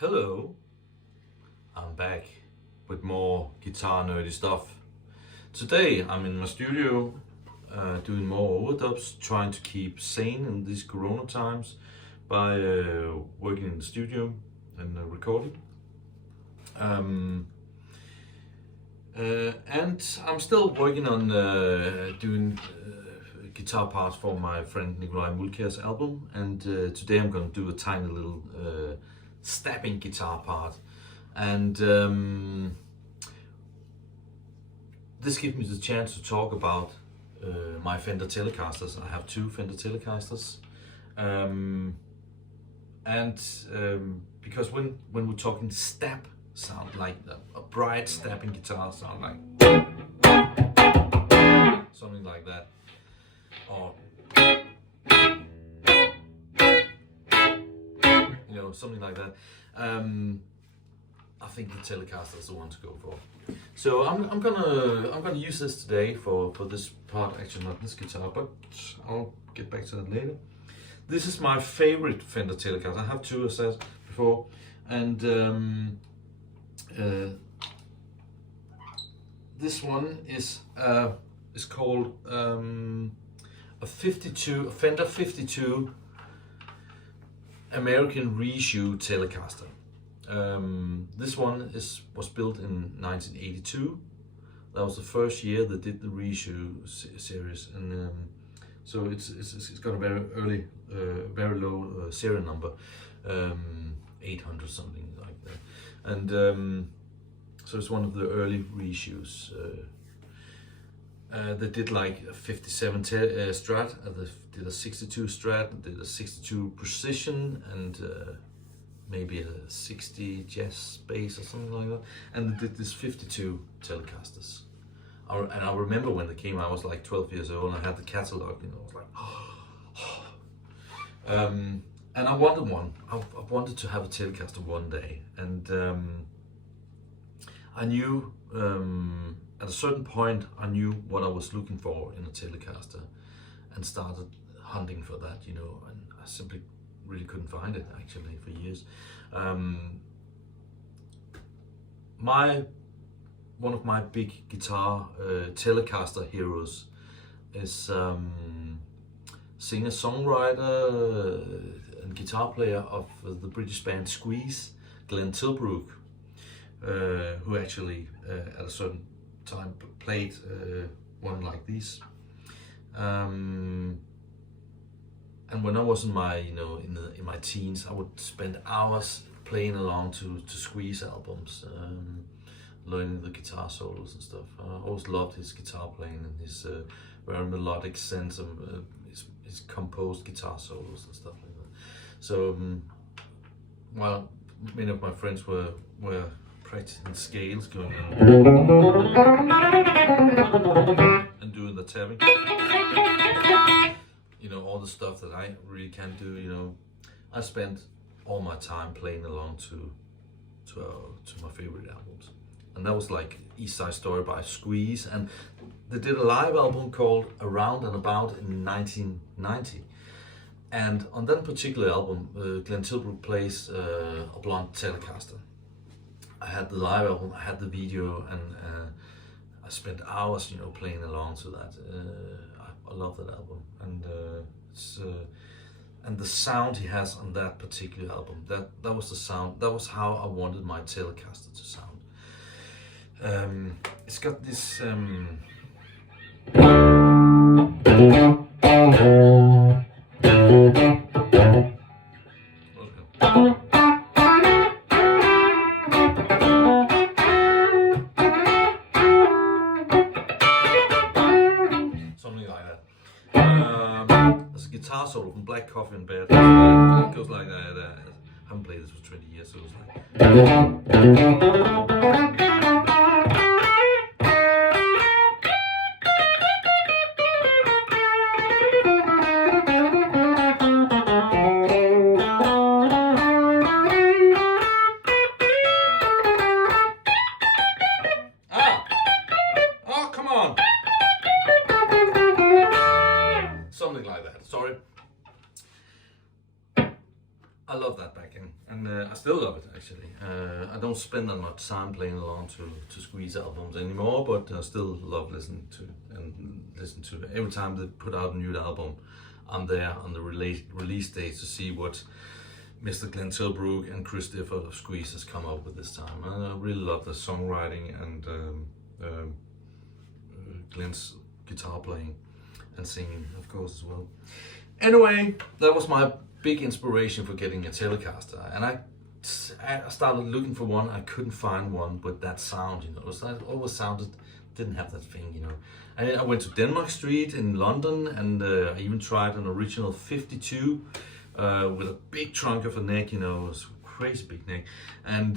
Hello, I'm back with more guitar nerdy stuff. Today I'm in my studio doing more overdubs, trying to keep sane in these corona times by working in the studio and recording. And I'm still working on doing guitar parts for my friend Nikolai Mulker's album, and today I'm going to do a tiny little stabbing guitar part, and this gives me the chance to talk about my Fender Telecasters. I have two Fender Telecasters, because when we're talking stab sound, like a bright stabbing guitar sound, like something like that, or something like that. I think the Telecaster is the one to go for. So I'm gonna use this today for this part. Actually, not this guitar, but I'll get back to that later. This is my favorite Fender Telecaster. I have two, as I said before, and this one is called a Fender 52 American reissue Telecaster. This one was built in 1982. That was the first year they did the reissue series, and so it's got a very early, very low serial number, 800 something like that, and so it's one of the early reissues. They did like a 57 Strat, they did a 62 Strat, they did a 62 Precision, and maybe a 60 Jazz Bass or something like that. And they did this 52 Telecasters. And I remember when they came out, I was like 12 years old, and I had the catalog, I was like, and I wanted one. I wanted to have a Telecaster one day, and I knew, at a certain point, I knew what I was looking for in a Telecaster, and started hunting for that, and I simply really couldn't find it, actually, for years. One of my big guitar Telecaster heroes is singer-songwriter and guitar player of the British band Squeeze, Glenn Tilbrook, who actually at a certain time played one like these, and when I was in my in my teens, I would spend hours playing along to Squeeze albums, learning the guitar solos and stuff. I always loved his guitar playing and his very melodic sense of his composed guitar solos and stuff like that. So while many of my friends were practicing scales, going on and doing the tapping, all the stuff that I really can't do, I spent all my time playing along to my favorite albums. And that was like East Side Story by Squeeze, and they did a live album called Round And A Bout in 1990. And on that particular album, Glenn Tilbrook plays a blonde Telecaster. I had the live album, I had the video, and I spent hours, playing along to that. I love that album, and and the sound he has on that particular album, that was the sound. That was how I wanted my Telecaster to sound. It's got this. Guitar solo from Black Coffee and Bed. It goes like that. I haven't played this for 20 years, so it's like. Oh, come on! Something like that. Sorry. I love that backing, and I still love it actually. I don't spend that much time playing along to Squeeze albums anymore, but I still love listening to it. Every time they put out a new album, I'm there on the release date to see what Mr. Glenn Tilbrook and Chris Difford of Squeeze has come up with this time. And I really love the songwriting and Glenn's guitar playing and singing, of course, as well. Anyway, that was my big inspiration for getting a Telecaster, and I started looking for one. I couldn't find one with that sound, you know. It always didn't have that thing, you know. I went to Denmark Street in London, and I even tried an original 52 with a big trunk of a neck, you know. It was a crazy big neck, and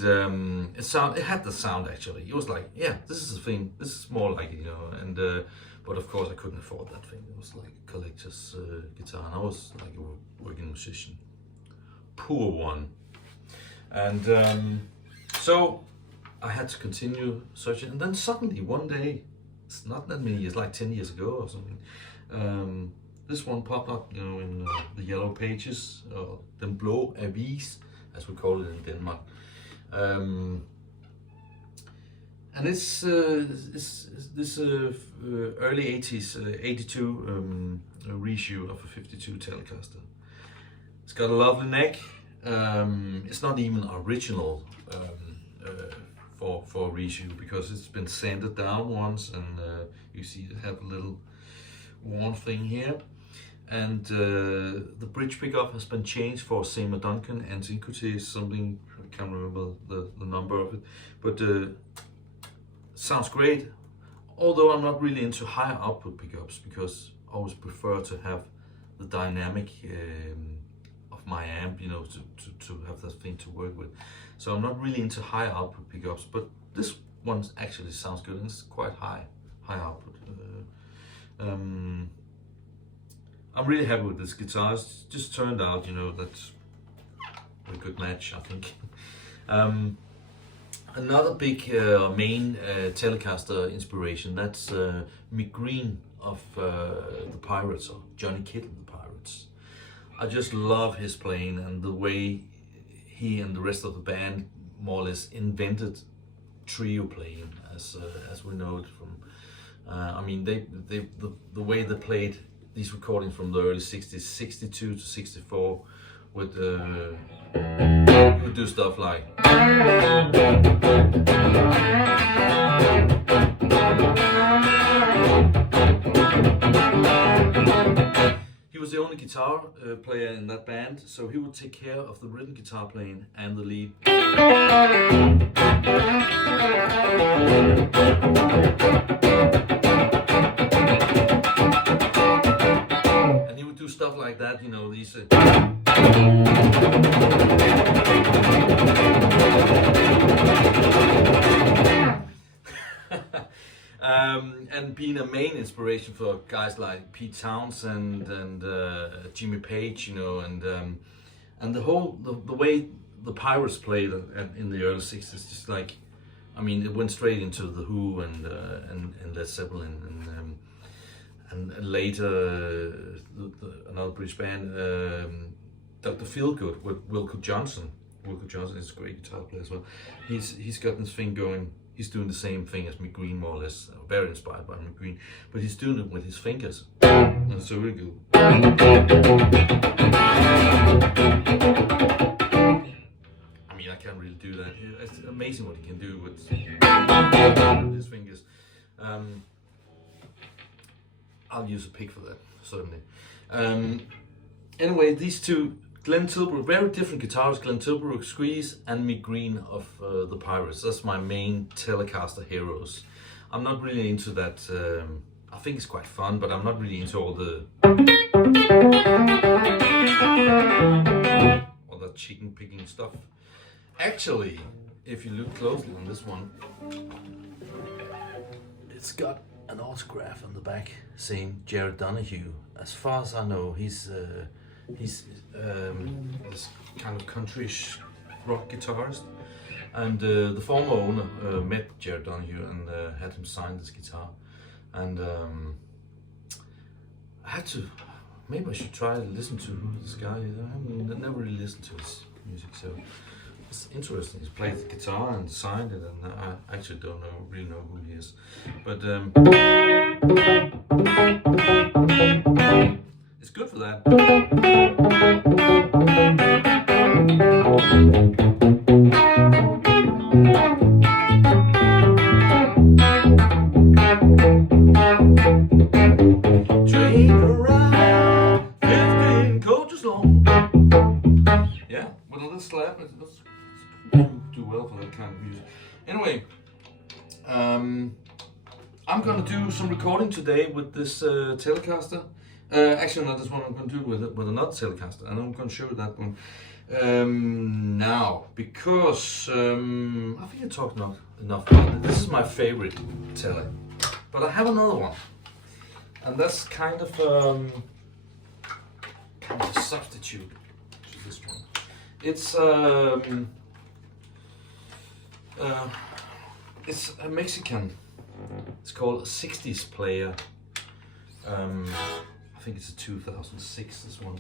it had the sound actually. It was like, yeah, this is the thing. This is more like it, you know. And but of course I couldn't afford that thing. It was like a collector's guitar, and I was like a working musician, poor one. And so I had to continue searching, and then suddenly one day, it's not that many years, like 10 years ago or something, this one popped up, you know, in the yellow pages, den blå avis, as we call it in Denmark. And it's this early 80s, 82 reissue of a 52 Telecaster. It's got a lovely neck. It's not even original for reissue, because it's been sanded down once, and you see it had a little worn thing here. And the bridge pickup has been changed for Seymour Duncan Antiquity, something, I can't remember the number of it, but sounds great. Although I'm not really into higher output pickups, because I always prefer to have the dynamic of my amp, you know, to have that thing to work with. So I'm not really into high output pickups, but this one actually sounds good, and it's quite high output. I'm really happy with this guitar. It's just turned out, you know, that's a good match, I think. Another big main Telecaster inspiration, that's Mick Green of the Pirates, or Johnny Kidd of the Pirates. I just love his playing, and the way he and the rest of the band more or less invented trio playing, as we know it from. I mean, the way they played these recordings from the early 60s, 62 to 64, with would do stuff like. He was the only guitar player in that band, so he would take care of the rhythm guitar playing and the lead. And he would do stuff like that, you know, these and being a main inspiration for guys like Pete Townsend and Jimmy Page, you know, and the way the Pirates played in the early 60s, just like, I mean, it went straight into the Who and Led Zeppelin, and later another British band, Dr. Feelgood with Wilco Johnson. Wilco Johnson is a great guitar player as well. He's got this thing going. He's doing the same thing as Mick Green, more or less, very inspired by Mick Green, but he's doing it with his fingers, and it's so really good. I mean, I can't really do that. It's amazing what he can do with his fingers. I'll use a pick for that, certainly. Anyway, these two, Glenn Tilbrook, very different guitarists, Glenn Tilbrook, Squeeze, and Mick Green of the Pirates. That's my main Telecaster heroes. I'm not really into that, I think it's quite fun, but I'm not really into all the chicken picking stuff. Actually, if you look closely on this one, it's got an autograph on the back saying Jared Donahue. As far as I know, he's this kind of countryish rock guitarist, and the former owner met Jared Donahue and had him sign this guitar, and I had to, maybe I should try to listen to this guy. I never really listened to music. So it's interesting. He's played the guitar and designed it, and I actually don't really know who he is, but it's good for that. Train around 15 coaches long. Yeah, with a little slap, it does do well for that kind of music. Anyway, I'm gonna do some recording today with this Telecaster. Actually, not this one. I'm gonna do it with another Telecaster, and I'm gonna show you that one now, because I think I talked enough about it. This is my favorite Tele, but I have another one, and that's kind of a substitute to this one. It's a Mexican. It's called a 60s player. I think it's a 2006. This one.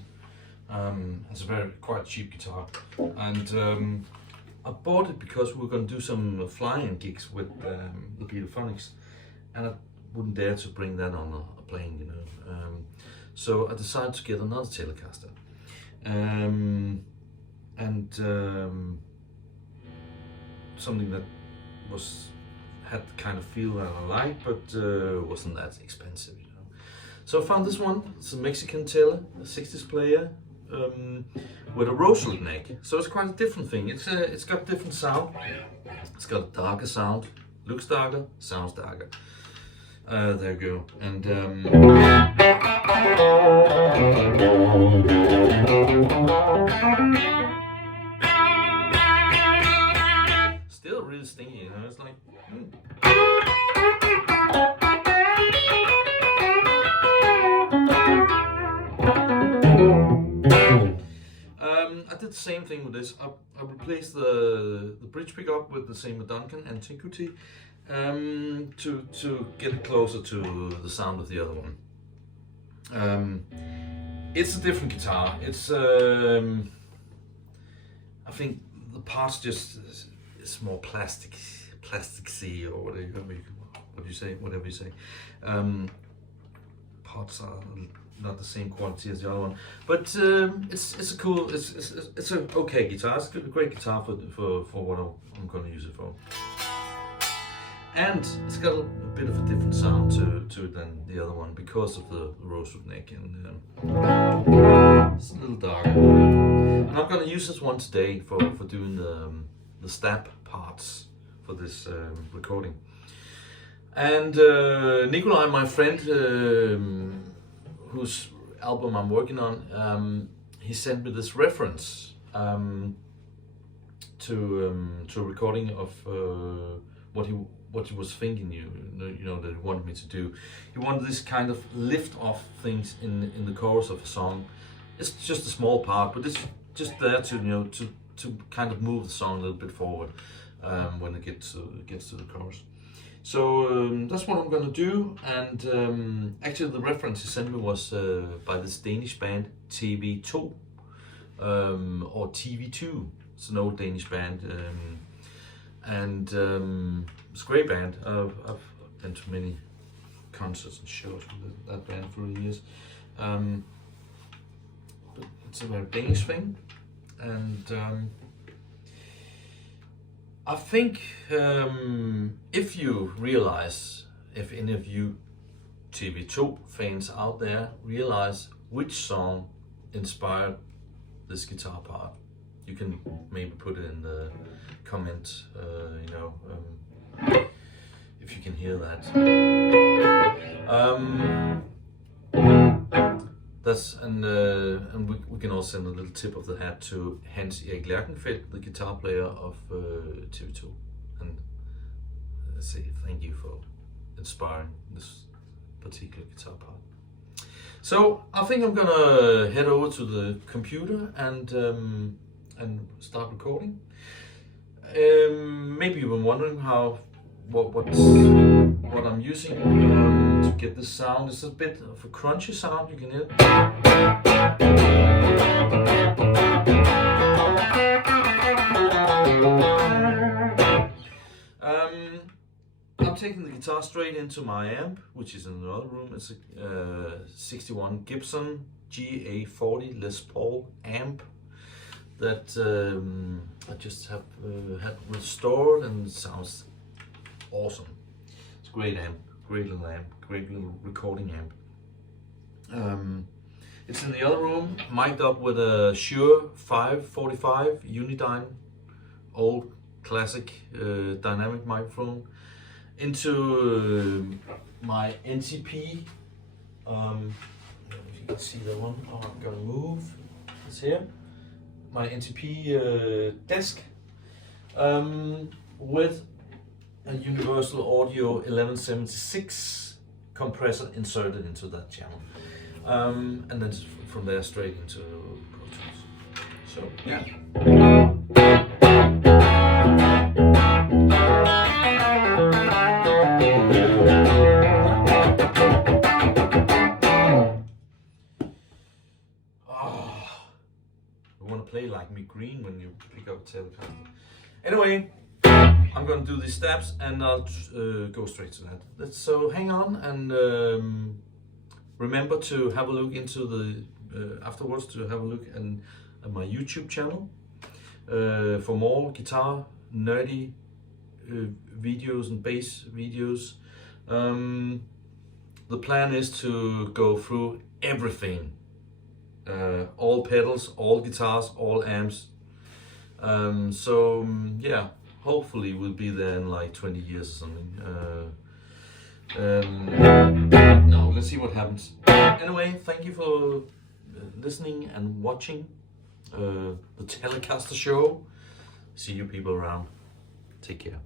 It's a quite cheap guitar, and I bought it because we were going to do some flying gigs with the Beatophonics, and I wouldn't dare to bring that on a plane, you know. So I decided to get another Telecaster, and something that had the kind of feel that I like, but wasn't that expensive, you know. So I found this one. It's a Mexican Tele, a 60s player, with a rosewood neck. So it's quite a different thing. It's got different sound. It's got a darker sound. Looks darker, sounds darker. There you go. And still really stingy, you know. It's like. I did the same thing with this. I replaced the bridge pickup with the Seymour Duncan Antiquity to get it closer to the sound of the other one. It's a different guitar. It's I think the parts just it's more plasticsy, or whatever you say. Parts are not the same quality as the other one, but it's a cool, it's an okay guitar. It's a great guitar for what I'm going to use it for, and it's got a bit of a different sound to it than the other one because of the rosewood neck, and it's a little darker. And I'm going to use this one today for doing the stab parts for this recording. And Nikolai, my friend, whose album I'm working on, he sent me this reference to a recording of what he was thinking you know that he wanted me to do. He wanted this kind of lift off things in the chorus of a song. It's just a small part, but it's just there to to kind of move the song a little bit forward when it gets to the chorus. So that's what I'm gonna do, and actually the reference he sent me was by this Danish band TV2 or TV2. It's an old Danish band, and it's a great band. I've been to many concerts and shows with that band for years. But it's a very Danish thing, and I think if you realize, if any of you TV2 fans out there realize which song inspired this guitar part, you can maybe put it in the comment, if you can hear that. And we can also send a little tip of the hat to Hans Erik Lerchenfeldt, the guitar player of TV2, and say thank you for inspiring this particular guitar part. So I think I'm gonna head over to the computer and start recording. Maybe you've been wondering what I'm using to get this sound. It's a bit of a crunchy sound, you can hear. taking the guitar straight into my amp, which is in the other room. It's a 61 Gibson GA40 Les Paul amp that I just have had restored, and it sounds awesome. It's a great amp, great little amp, great little recording amp. It's in the other room, mic'd up with a Shure 545 Unidyne, old classic dynamic microphone, into my NTP. If you can see that one, oh, I'm gonna move. It's here. My NTP desk with a Universal Audio 1176 compressor inserted into that channel. And then from there straight into Pro Tools. So yeah. You want to play like me green when you pick up a Telecaster. Anyway, I'm gonna do these steps and I'll go straight to that. So hang on and remember to have a look into the afterwards, to have a look at my YouTube channel for more guitar nerdy videos and bass videos. The plan is to go through everything, all pedals, all guitars, all amps. So yeah, hopefully we'll be there in like 20 years or something. No, let's see what happens. Anyway, thank you for listening and watching the Telecaster show. See you people around. Take care.